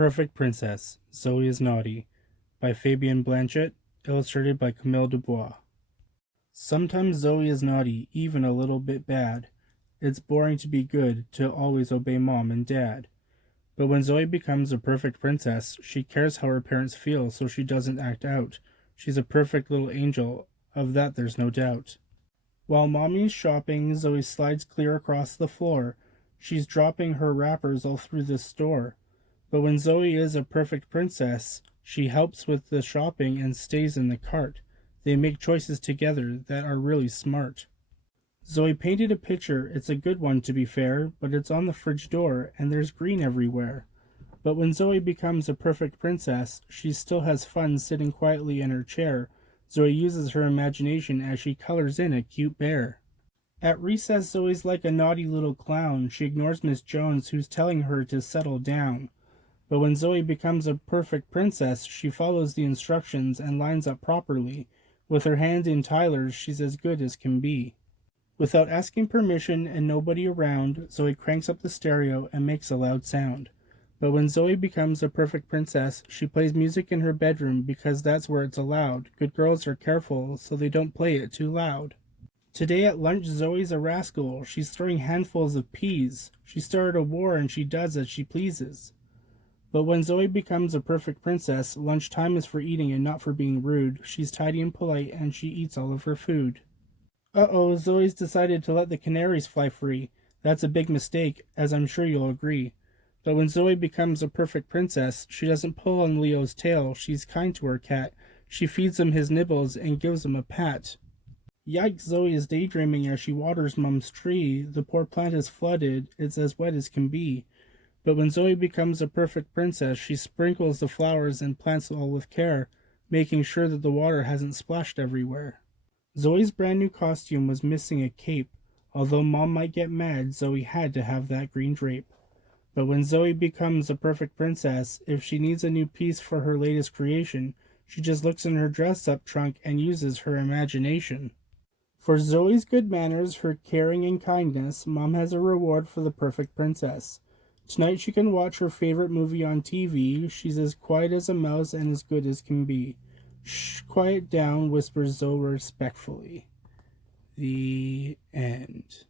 Perfect Princess, Zoe is Naughty, by Fabienne Blanchut, illustrated by Camille Dubois. Sometimes Zoe is naughty, even a little bit bad. It's boring to be good, to always obey mom and dad. But when Zoe becomes a perfect princess, she cares how her parents feel so she doesn't act out. She's a perfect little angel, of that there's no doubt. While mommy's shopping, Zoe slides clear across the floor. She's dropping her wrappers all through the store. But when Zoe is a perfect princess, she helps with the shopping and stays in the cart. They make choices together that are really smart. Zoe painted a picture. It's a good one to be fair, but it's on the fridge door and there's green everywhere. But when Zoe becomes a perfect princess, she still has fun sitting quietly in her chair. Zoe uses her imagination as she colors in a cute bear. At recess, Zoe's like a naughty little clown. She ignores Miss Jones, who's telling her to settle down. But when Zoe becomes a perfect princess, she follows the instructions and lines up properly. With her hand in Tyler's, she's as good as can be. Without asking permission and nobody around, Zoe cranks up the stereo and makes a loud sound. But when Zoe becomes a perfect princess, she plays music in her bedroom because that's where it's allowed. Good girls are careful so they don't play it too loud. Today at lunch, Zoe's a rascal. She's throwing handfuls of peas. She started a war and she does as she pleases. But when Zoe becomes a perfect princess, lunchtime is for eating and not for being rude. She's tidy and polite, and she eats all of her food. Uh-oh, Zoe's decided to let the canaries fly free. That's a big mistake, as I'm sure you'll agree. But when Zoe becomes a perfect princess, she doesn't pull on Leo's tail. She's kind to her cat. She feeds him his nibbles and gives him a pat. Yikes, Zoe is daydreaming as she waters Mom's tree. The poor plant is flooded. It's as wet as can be. But when Zoe becomes a perfect princess, she sprinkles the flowers and plants all with care, making sure that the water hasn't splashed everywhere. Zoe's brand new costume was missing a cape. Although Mom might get mad, Zoe had to have that green drape. But when Zoe becomes a perfect princess, if she needs a new piece for her latest creation, she just looks in her dress-up trunk and uses her imagination. For Zoe's good manners, her caring and kindness, Mom has a reward for the perfect princess. Tonight she can watch her favorite movie on TV. She's as quiet as a mouse and as good as can be. Shh, quiet down, whispers Zoe respectfully. The end.